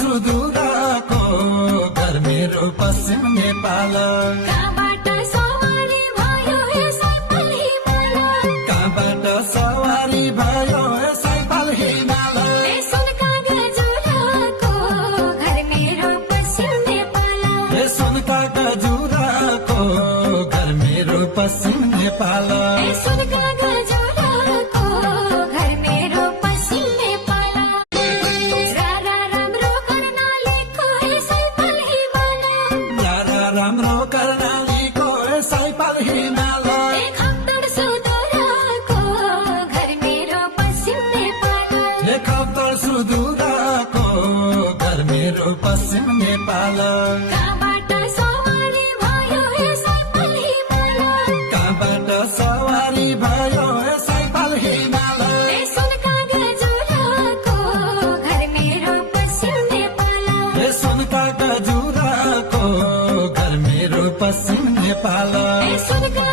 सुदूरको घर मेरो पश्चिम नेपाल। कहाँबाट सवारी भयो साइकल हिमाल, कहाँबाट सवारी भयो साइकल हिमाल। सुनका गजुराको घर मेरो पश्चिम नेपाल, सुनका गजुराको घर मेरो पश्चिम नेपाल। सुनका गजुराको घर मेरो पश्चिम नेपाल। रारा राम्रो कर्णालीको साइकल हिमाल, रारा राम्रो कर्णालीको साइकल हिमाल। खप्तर सुदूरको घर मेरो पश्चिम नेपाल, खप्तर सुदूरको घर मेरो पश्चिम नेपाल। कहाँबाट सवारी भयो साइकल हिमाल, कहाँबाट सवारी भयो साइकल हिमाल। सुनका गजुराको घर मेरो पश्चिम नेपाल, सुनका गजुराको घर मेरो पश्चिम नेपाल। सुनका